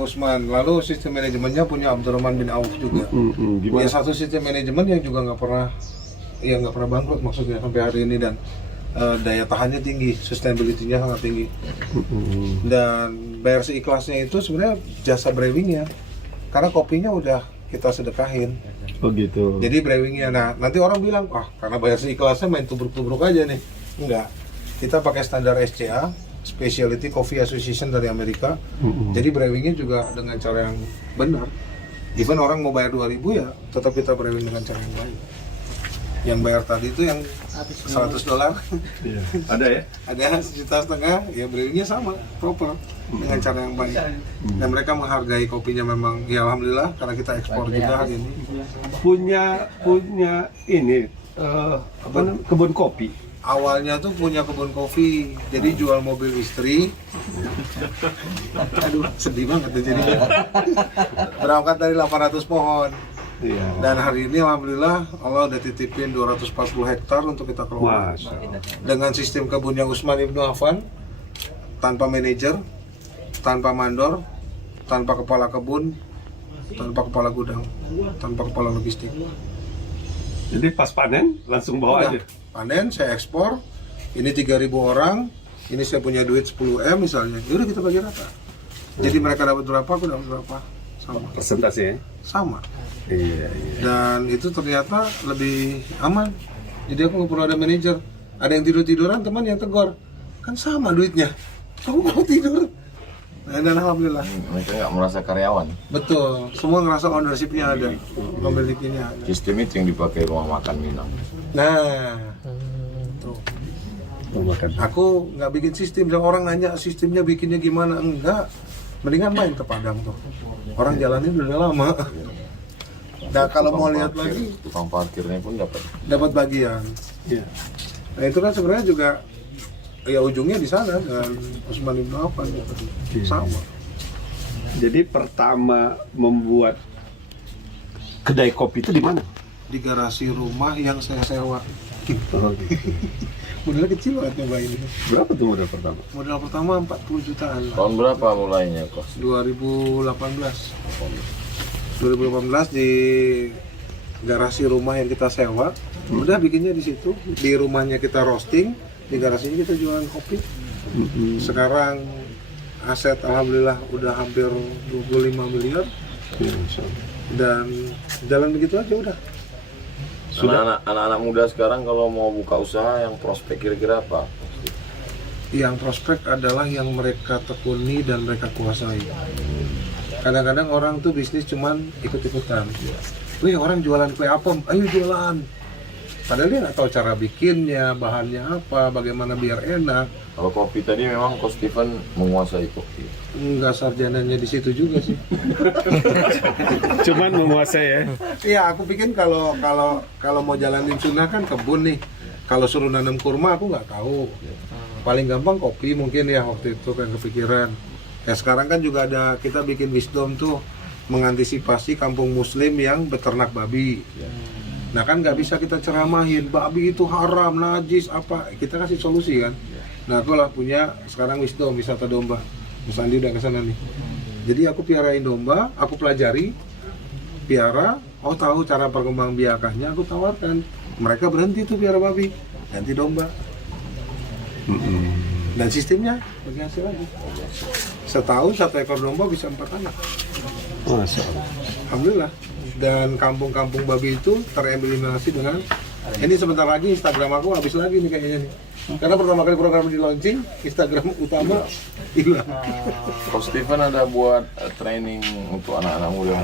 Usman, lalu sistem manajemennya punya Abdurrahman bin Auf juga. Punya satu sistem manajemen yang juga nggak pernah bangkrut maksudnya sampai hari ini, dan daya tahannya tinggi, sustainability-nya sangat tinggi. Dan bayar seikhlasnya itu sebenarnya jasa brewingnya, karena kopinya udah kita sedekahin. Oh gitu. Jadi brewingnya, nah nanti orang bilang, karena bayar seikhlasnya main tubruk-tubruk aja nih. Enggak, kita pakai standar SCA, Specialty Coffee Association dari Amerika. Jadi brewingnya juga dengan cara yang benar. Even orang mau bayar 2.000 ya, tetap kita brewing dengan cara yang baik. Yang bayar tadi itu yang $100. Iya. Ada ya? Ada 1,5 juta, ya brewingnya sama, proper, dengan cara yang baik. Dan mereka menghargai kopinya memang, ya alhamdulillah, karena kita ekspor juga hari ini. Punya ini kebun kopi. Awalnya tuh punya kebun kopi, jadi jual mobil istri. Aduh, sedih banget tuh jadi. Berangkat dari 800 pohon. Iya. Dan hari ini alhamdulillah Allah udah titipin 240 hektar untuk kita kelola. Dengan sistem kebunnya Utsman Ibnu Affan, tanpa manajer, tanpa mandor, tanpa kepala kebun, tanpa kepala gudang, tanpa kepala logistik. Jadi pas panen langsung bawa aja. Panen, saya ekspor, ini 3.000 orang, ini saya punya duit 10M misalnya, yaudah kita bagi rata. Jadi mereka dapat berapa, aku dapat berapa, sama. Presentasinya? Sama. Iya. Dan itu ternyata lebih aman. Jadi aku nggak perlu ada manajer. Ada yang tidur-tiduran, teman yang tegur, kan sama duitnya, kamu mau tidur. Nah, dan alhamdulillah. Mereka nggak merasa karyawan. Betul, semua ngerasa ownership-nya ada, pemilikinya ada. Sistem itu yang dipakai rumah makan Minang. Nah, tuh. Aku nggak bikin sistem, dan orang nanya sistemnya bikinnya gimana, enggak. Mendingan main ke Padang tuh. Orang jalanin udah lama. Nah kalau mau lihat lagi, tukang parkirnya pun dapat bagian. Iya. Nah itu kan sebenarnya juga ya ujungnya di sana dengan Utsman Ibnu Affan gitu. Sama. Jadi pertama membuat kedai kopi itu di mana? Di garasi rumah yang saya sewa. Oh, gitu. Modalnya kecil banget nyoba ini. Berapa tuh modal pertama? Modal pertama 40 jutaan lah. Tahun berapa mulainya kos? 2018 di garasi rumah yang kita sewa. Udah bikinnya di situ, di rumahnya kita roasting, di garasinya kita jualan kopi. Sekarang aset alhamdulillah udah hampir 25 miliar. Dan jalan begitu aja udah. Anak-anak muda sekarang kalau mau buka usaha yang prospek kira-kira apa? Yang prospek adalah yang mereka tekuni dan mereka kuasai. Kadang-kadang orang tuh bisnis cuman ikut-ikutan. Wih, orang jualan kue apem, ayo jualan. Padahal dia nggak tahu cara bikinnya, bahannya apa, bagaimana biar enak. Kalau kopi tadi memang Coach Steven menguasai kopi. Enggak, sarjananya di situ juga sih. Cuman menguasai ya. Iya, aku pikir kalau mau jalanin sunnah kan kebun nih. Kalau suruh nanam kurma aku nggak tahu. Paling gampang kopi mungkin ya waktu itu kan kepikiran. Ya sekarang kan juga ada, kita bikin wisdom tuh mengantisipasi kampung muslim yang beternak babi. Nah kan nggak bisa kita ceramahin babi itu haram, najis apa. Kita kasih solusi kan. Nah aku lah punya sekarang wisdom wisata domba. Mas Andi udah kesana nih. Jadi aku piarain domba, aku pelajari, piara, tahu cara perkembangbiakannya, aku tawarkan. Mereka berhenti tuh piara babi, ganti domba. Dan sistemnya bagi hasil lagi. Setahun 1 ekor domba bisa 4 anak. Masya Allah. Alhamdulillah. Dan kampung-kampung babi itu tereliminasi dengan ini. Sebentar lagi Instagram aku habis lagi nih kayaknya nih. Karena pertama kali program di launching, Instagram utama hilang. Coach Steven ada buat training untuk anak-anak muda.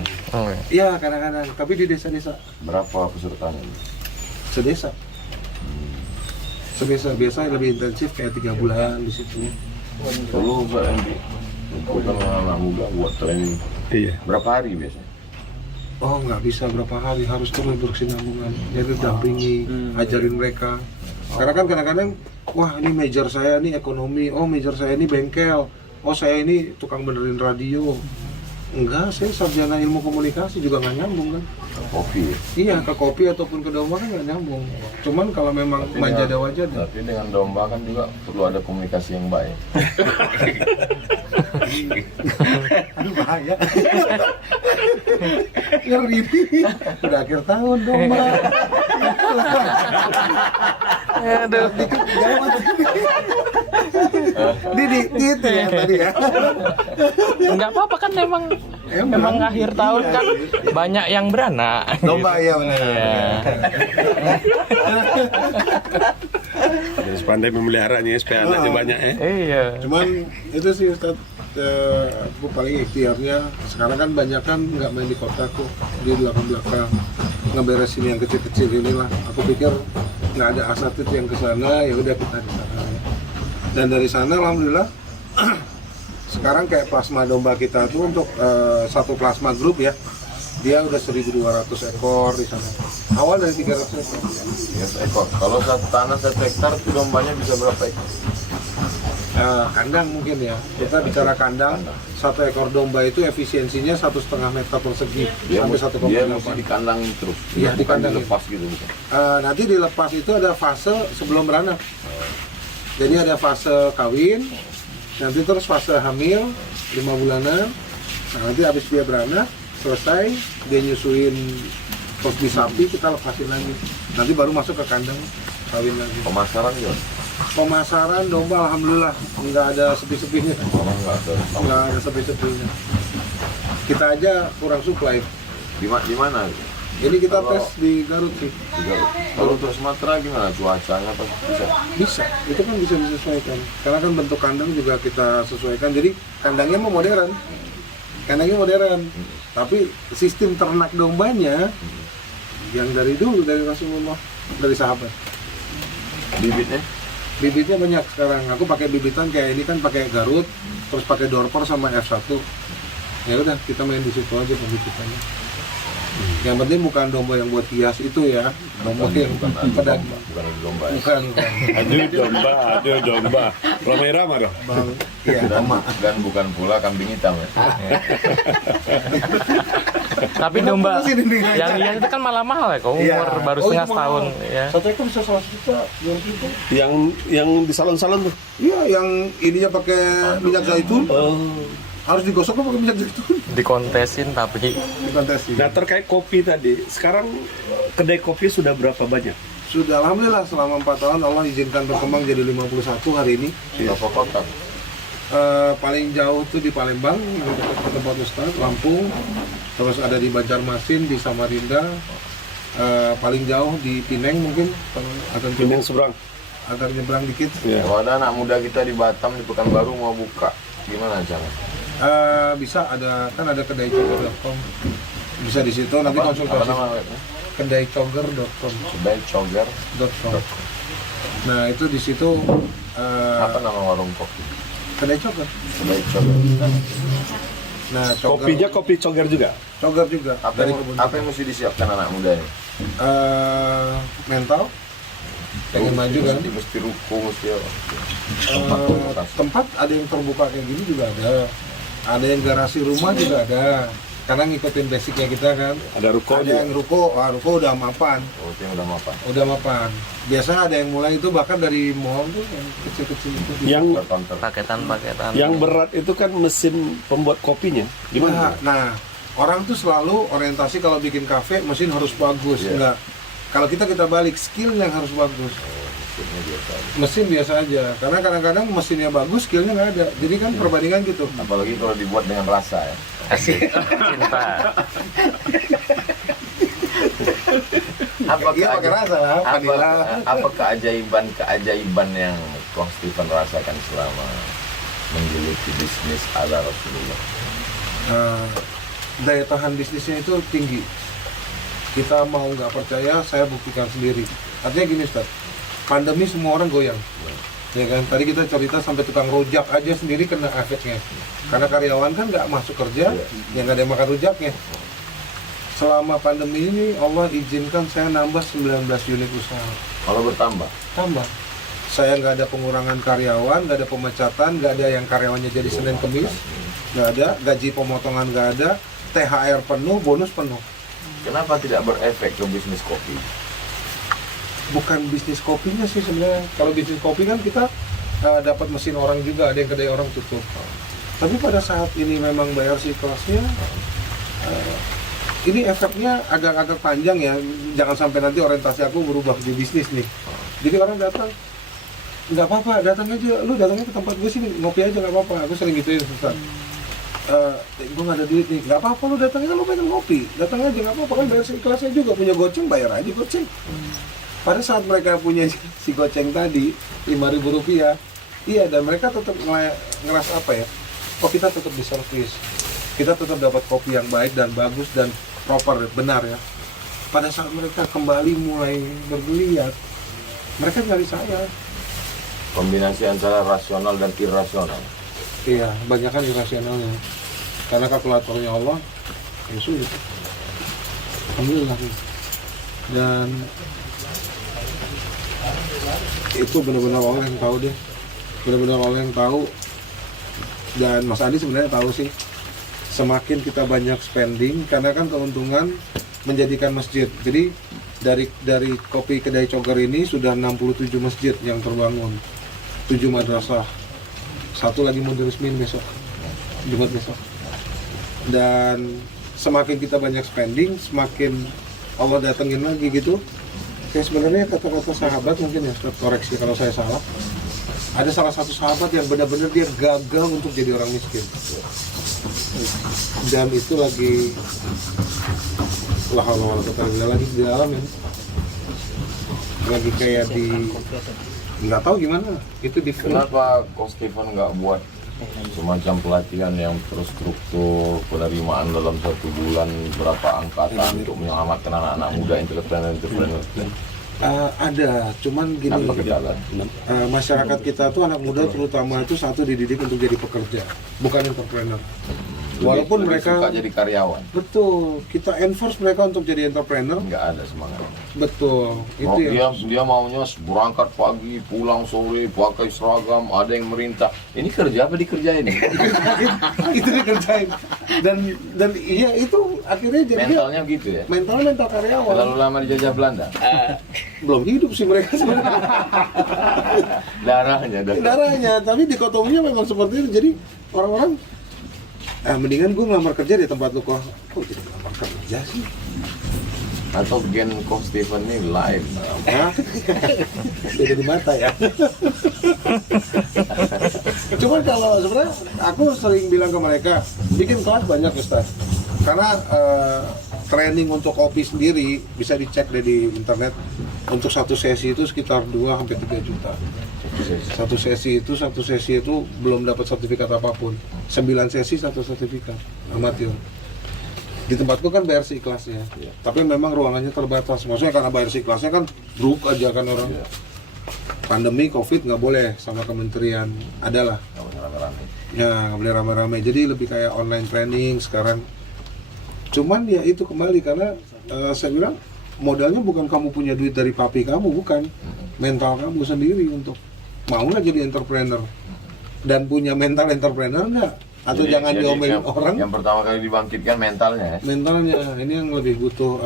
Iya kadang-kadang, tapi di desa-desa. Berapa pesertanya? Sedesa. Biasa lebih intensif kayak 3 bulan di situ. Perlu Pak Andi untuk anak-anak muda buat training. Iya. Berapa hari biasanya? Oh nggak bisa berapa hari, harus terus berkesinambungan. Jadi dampingi, ajarin mereka. Karena kan kadang-kadang, wah ini major saya ini ekonomi, oh major saya ini bengkel, oh saya ini tukang benerin radio. Enggak, saya sarjana ilmu komunikasi juga nggak nyambung kan. Kopi. Iya, ke kopi ataupun ke domba kan nggak nyambung. Cuman kalau memang manja ada wajah deh. Tapi dengan domba kan juga perlu ada komunikasi yang baik. Aduh bahaya. Ngeri nih. Udah akhir tahun domba. Aduh. Dikit jangan. Didi gitu ya tadi ya. Enggak apa-apa kan emang akhir tahun kan banyak yang beranak. Domba ya benar. Iya. Harus pandai memeliharanya supaya anaknya banyak ya. Iya. Cuman itu sih Ustaz, aku paling ikhtiarnya sekarang kan banyak kan nggak main di kotaku, di belakang-belakang ngeberesin yang kecil-kecil inilah. Aku pikir nggak ada asatid yang ke sana, ya udah kita di sana. Dan dari sana alhamdulillah sekarang kayak plasma domba kita tuh untuk satu plasma grup ya, dia udah 1.200 ekor di sana. Awal dari 300 ekor. Ya, ekor. Kalau satu tanah 1 hektar itu dombanya bisa berapa ekor? Kandang mungkin ya. Kita bicara kandang, satu ekor domba itu efisiensinya 1,5 meter persegi sampai 1,8. Dia mesti dikandangin terus. Iya, Bukan dikandangin. dilepas gitu bukan. Nanti dilepas itu ada fase sebelum beranak. Jadi ada fase kawin, nanti terus fase hamil 5 bulanan. Nah, nanti habis dia beranak selesai, dia nyusuin terus di sapi, kita lepasin lagi. Nanti baru masuk ke kandang kawin lagi. Pemasaran juga. Pemasaran domba alhamdulillah nggak ada sepi-sepinya. Orang nggak ada. Nggak ada sepi-sepinya. Kita aja kurang supply. Di mana? Jadi kita Kalau- tes di Garut sih. Kalau untuk Sumatera gimana cuacanya apa bisa? Bisa, itu kan bisa disesuaikan. Karena kan bentuk kandang juga kita sesuaikan. Jadi kandangnya mau modern. Kandangnya modern. Tapi sistem ternak dombanya yang dari dulu dari Rasulullah, dari sahabat. Bibitnya? Bibitnya banyak sekarang. Aku pakai bibitan kayak ini kan pakai Garut, terus pakai Dorper sama F1. Ya udah, kita main di situ aja pembibitannya. Yang penting bukan domba yang buat hias itu ya, domba yang Bukan pedagang. bukan domba ya. Bukan. Aduh domba. Ramai ramah dong. Bang, iya, Dan bukan pula kambing hitam ya. Tapi domba yang hias itu kan malah mahal ya, kok umur Iya. baru Oh, setengah itu setahun mahal. ya. Satu ekor bisa 100 juta, 200 juta. Yang di salon-salon tuh. Iya, yang ininya pakai minyak zaitun, Oh. harus digosok pakai minyak zaitun. Dikontesin tapi Dikontesin. Nah terkait kopi tadi, sekarang kedai kopi sudah berapa banyak? Sudah alhamdulillah selama 4 tahun Allah izinkan berkembang jadi 51 hari ini. Berapa kota? Paling jauh tuh di Palembang, di tempat Ustaz, Lampung. Terus ada di Banjarmasin, di Samarinda. Paling jauh di Pineng mungkin, akan Pinang seberang. akan nyebrang dikit. Ya. Kalau ada anak muda kita di Batam di Pekanbaru mau buka, gimana cara? Bisa ada kan ada kedaicoger.com, bisa di situ nanti Apa konsultasi. nama webnya? Kedaicoger.com. Kedai Coger. Nah itu di situ Apa nama warung kopi? kedai coger. Kedai Coger. Nah coger, Kopinya kopi coger juga. coger juga Apa dari yang, kebun. apa yang mesti disiapkan anak muda ini? Mental, pengen maju kan. Mesti ruko, mesti apa? Tempat ada yang terbuka kayak gini juga ada yang garasi rumah juga ada, karena ngikutin basicnya kita kan. Ada ruko Ada juga. yang ruko udah mapan, Oh, itu yang udah mapan. biasa ada yang mulai itu bahkan dari mall tuh yang kecil-kecil itu. Yang Counter. paketan. yang berat itu kan mesin pembuat kopinya. Gimana? Nah, orang tuh selalu orientasi kalau bikin kafe mesin harus bagus. Iya. Enggak, kalau kita balik skill yang harus bagus. Mesinnya biasa aja. Mesin biasa aja, karena kadang-kadang mesinnya bagus, skillnya nggak ada. Jadi kan perbandingan gitu. Apalagi kalau dibuat dengan rasa ya. Asik cinta. Apa Iya pakai rasa lah, vanilla. apa keajaiban yang Kong Stephen rasakan selama menggeluti bisnis ala Rasulullah? Daya tahan bisnisnya itu tinggi. Kita mau nggak percaya, saya buktikan sendiri. Artinya gini Ustaz, pandemi semua orang goyang. Ya kan, tadi kita cerita sampai tukang rujak aja sendiri kena efeknya. Karena karyawan kan nggak masuk kerja, yang nggak ada yang makan rujaknya. Selama pandemi ini Allah izinkan saya nambah 19 unit usaha. Kalau bertambah, Tambah. Saya nggak ada pengurangan karyawan, nggak ada pemecatan, nggak ada yang karyawannya jadi Senin Kemis. nggak ada, gaji pemotongan nggak ada, THR penuh, bonus penuh. Kenapa tidak berefek ke bisnis kopi? Bukan bisnis kopinya sih sebenarnya. Kalau bisnis kopi kan kita dapat mesin orang juga, ada yang kedai orang tutup. Tapi pada saat ini memang bayar si kelasnya, ini efeknya agak-agak panjang ya. Jangan sampai nanti orientasi aku berubah di bisnis nih. Jadi orang datang, nggak apa-apa, datang aja. Lu datangnya ke tempat gue sini, ngopi aja nggak apa-apa. Aku sering gituin Ustaz. Gue nggak ada duit nih, nggak apa-apa, lu datangnya kan lu pengen ngopi, datang aja nggak apa-apa, kan bayar si kelasnya juga, punya goceng bayar aja goceng. Pada saat mereka punya si goceng tadi Rp5.000, iya, dan mereka tetap ngerasa apa ya, oh kita tetap diservis, kita tetap dapat kopi yang baik dan bagus dan proper, benar ya. Pada saat mereka kembali mulai bergeliat, mereka nyari saya. Kombinasi antara rasional dan irasional. Iya, kebanyakan irasionalnya. Karena kalkulatornya Allah, ya sudah. Alhamdulillah. Dan itu benar-benar Allah yang tahu deh. Benar-benar Allah yang tahu. Dan Mas Adi sebenarnya tahu sih. Semakin kita banyak spending, karena kan keuntungan menjadikan masjid. Jadi dari kopi kedai Coger ini sudah 67 masjid yang terbangun, 7 madrasah, 1 lagi mau diresmiin besok, Jumat besok. Dan semakin kita banyak spending, semakin Allah datengin lagi gitu. Kayak sebenarnya kata-kata sahabat mungkin ya, koreksi kalau saya salah. Ada salah satu sahabat yang benar-benar dia gagal untuk jadi orang miskin. Dan itu lagi lagi di dalam ya. Lagi kayak di nggak tahu gimana itu di Kenapa Coach Stephen nggak buat semacam pelatihan yang terstruktur, penerimaan dalam 1 bulan berapa angkatan untuk menyelamatkan anak-anak muda entrepreneur? Ada, cuman gini, Apa kendala? masyarakat kita tuh anak muda terutama itu satu dididik untuk jadi pekerja, bukan entrepreneur. Walaupun Lebih mereka suka jadi karyawan, betul, kita enforce mereka untuk jadi entrepreneur. nggak ada semangat. Betul, itu ya. Dia maunya berangkat pagi, pulang sore, pakai seragam, ada yang merintah. Ini kerja apa dikerjain? Itu dikerjain. Dan iya itu akhirnya jadi Mentalnya gitu ya. mental karyawan. Terlalu lama dijajah Belanda. Belum hidup sih mereka sebenarnya. Darahnya, tapi dikotominya memang seperti itu. Jadi orang-orang mendingan gue ngelamar kerja di tempat lu kok jadi ngelamar kerja sih. Atau gen Coach Stephen ini live. Hah? Beda di mata ya. Cuman kalau sebenarnya aku sering bilang ke mereka, bikin kelas banyak Ustaz. Karena training untuk kopi sendiri bisa dicek deh di internet. Untuk satu sesi itu sekitar 2-3 juta. Satu sesi itu belum dapat sertifikat apapun. 9 sesi 1 sertifikat amatir. Di tempatku kan bayar seikhlasnya, tapi memang ruangannya terbatas. Maksudnya karena bayar seikhlasnya kan druk aja kan orang. Pandemi Covid nggak boleh sama kementerian, adalah. Ya nggak boleh rame-rame. Jadi lebih kayak online training sekarang. Cuman ya itu kembali karena saya bilang modalnya bukan kamu punya duit dari papi kamu, bukan. Mental kamu sendiri untuk mau nggak jadi entrepreneur dan punya mental entrepreneur nggak? Atau jangan diomelin orang. Yang pertama kali dibangkitkan mentalnya ya. Mentalnya, ini yang lebih butuh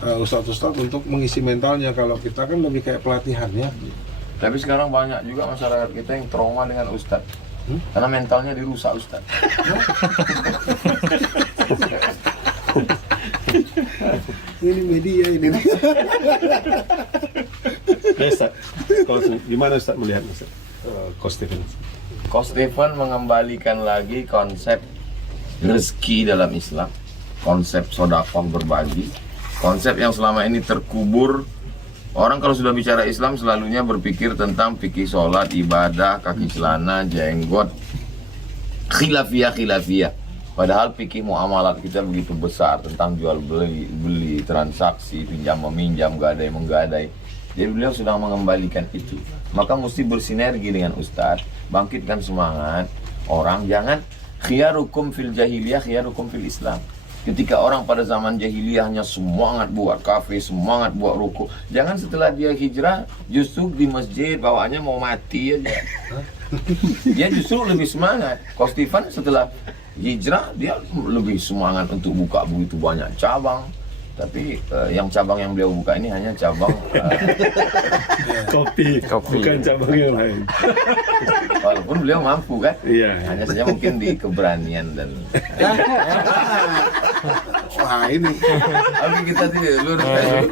ustadz-ustadz untuk mengisi mentalnya. Kalau kita kan lebih kayak pelatihan ya. Tapi sekarang banyak juga masyarakat kita yang trauma dengan ustadz. Karena mentalnya dirusak ustadz. Ini media ini. Ustaz, gimana Ustaz melihat Coach Stephen? Coach Stephen mengembalikan lagi konsep rezeki dalam Islam, konsep sedekah berbagi, konsep yang selama ini terkubur. Orang kalau sudah bicara Islam selalunya berpikir tentang fikih sholat, ibadah, kaki celana, jenggot, khilafiyah. Padahal fikih muamalat kita begitu besar tentang jual beli, transaksi, pinjam meminjam, gadai menggadai. Jadi beliau sudah mengembalikan itu. Maka mesti bersinergi dengan Ustadz, bangkitkan semangat orang. Jangan khiyarukum fil jahiliyah, khiyarukum fil Islam. Ketika orang pada zaman jahiliyahnya semangat buat kafe, semangat buat ruku, jangan setelah dia hijrah justru di masjid bawaannya mau mati aja. Dia justru lebih semangat. Coach Stephen setelah hijrah dia lebih semangat untuk buka begitu banyak cabang. Tapi yang cabang yang beliau buka ini hanya cabang Kopi. Bukan cabang yang lain. walaupun beliau mampu kan. Iya. Hanya saja mungkin di keberanian dan Wah ini. tapi kita tidak luruskan.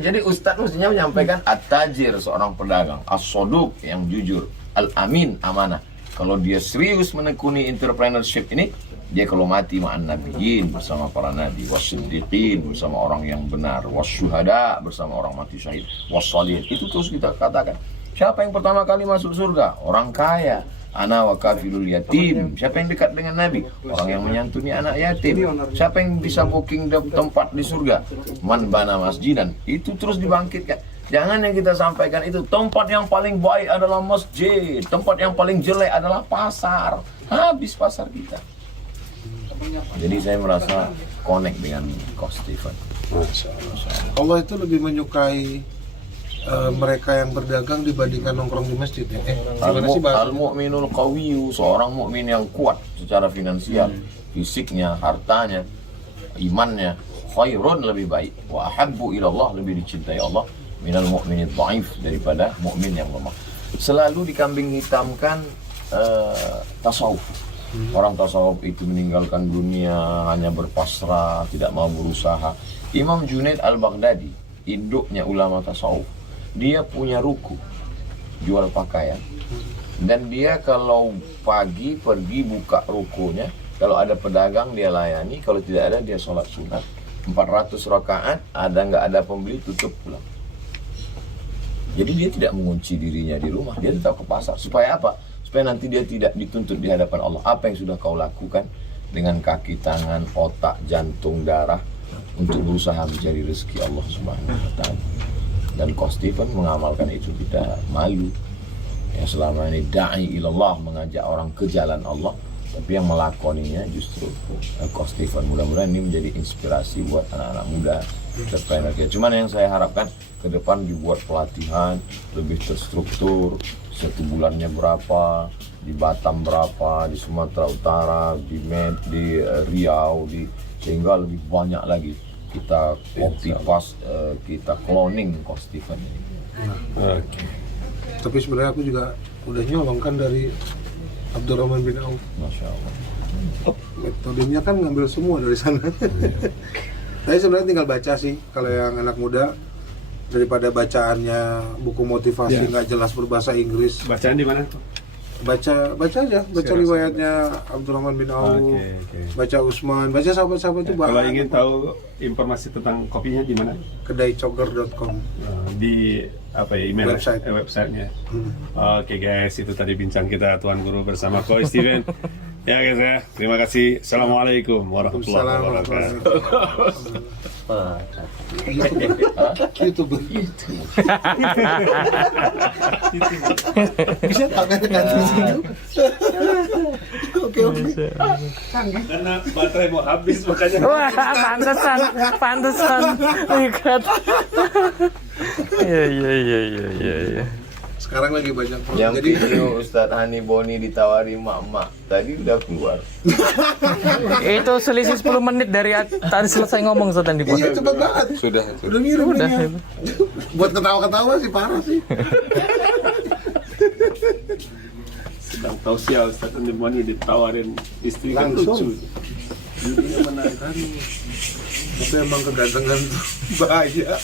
Jadi Ustadz mestinya menyampaikan at-tajir, seorang pedagang, as-soduq yang jujur, al-amin, amanah. Kalau dia serius menekuni entrepreneurship ini, dia kalau mati ma'an nabiyyin bersama para nabi, wasiddiqin bersama orang yang benar, wasyuhada bersama orang mati syahid, wassalihin. Itu terus kita katakan. Siapa yang pertama kali masuk surga? Orang kaya. Ana wa kafilul yatim. Siapa yang dekat dengan Nabi? Orang yang menyantuni anak yatim. Siapa yang bisa booking tempat di surga? Man bana masjidan. Itu terus dibangkitkan. Jangan yang kita sampaikan itu tempat yang paling baik adalah masjid, tempat yang paling jelek adalah pasar. Habis pasar kita. Jadi saya merasa connect dengan Coach Stephen. Allah itu lebih menyukai mereka yang berdagang dibandingkan nongkrong di masjid ya. Gimana sih bahasa? Al-mu'minul qawiyyu, seorang mukmin yang kuat secara finansial, fisiknya, hartanya, imannya, khairun lebih baik, wa ahabbu ilallah, lebih dicintai Allah, minal mu'minid dhaif, daripada mukmin yang lemah. Selalu dikambing hitamkan tasawuf. Orang tasawuf itu meninggalkan dunia, hanya berpasrah, tidak mau berusaha. Imam Junaid Al-Baghdadi, induknya ulama tasawuf, dia punya ruku, jual pakaian. Dan dia kalau pagi pergi buka rukunya, kalau ada pedagang dia layani, kalau tidak ada dia sholat sunat. 400 rakaat, ada nggak ada pembeli, tutup pulang. Jadi dia tidak mengunci dirinya di rumah, dia tetap ke pasar. Supaya apa? Supaya nanti dia tidak dituntut di hadapan Allah. Apa yang sudah kau lakukan dengan kaki, tangan, otak, jantung, darah untuk berusaha mencari rezeki Allah Subhanahu wa taala. Dan Coach Stephen mengamalkan itu, tidak malu. Ya, selama ini da'i ilallah, mengajak orang ke jalan Allah, tapi yang melakoninya justru Coach Stephen. Mudah-mudahan ini menjadi inspirasi buat anak-anak muda entrepreneur. Cuman yang saya harapkan ke depan dibuat pelatihan lebih terstruktur, 1 bulannya berapa, di Batam berapa, di Sumatera Utara, di Riau, sehingga lebih banyak lagi kita copy paste, kita cloning Coach Stephen ini. Oke. Tapi sebenarnya aku juga udah nyolong kan dari Abdurrahman bin Auf. Masya Allah. Metodenya kan ngambil semua dari sana. Tapi sebenarnya tinggal baca sih, kalau yang anak muda, daripada bacaannya buku motivasi nggak jelas berbahasa Inggris. Bacaan di mana? Baca aja, baca riwayatnya Abdurrahman bin Auf, baca Utsman, baca sahabat-sahabat itu. Kalau ingin tahu informasi tentang kopinya di mana? kedaicoger.com. Di apa ya, email website-nya. Oke guys, itu tadi bincang kita Tuan Guru bersama Coach Stephen. Ya guys ya, terima kasih. Assalamualaikum warahmatullahi wabarakatuh. YouTuber. Bisa tangan dengan situ. Oke. Karena baterai mau habis makanya. Wah, pantesan. Ikat. Iya. Sekarang lagi banyak Yang jadi video Ustadz Hani Boni ditawari mak-mak tadi udah keluar. Itu selisih 10 menit dari tadi selesai ngomong Ustadz di iya cepet banget. Udah ngirim Udah. ini. Buat ketawa-ketawa sih parah sih. Sedang tausiah Ustadz Hani Boni ditawarin istri kan Langsung. lucu. Jadinya menarik. Tapi emang kegantengan tuh bahaya.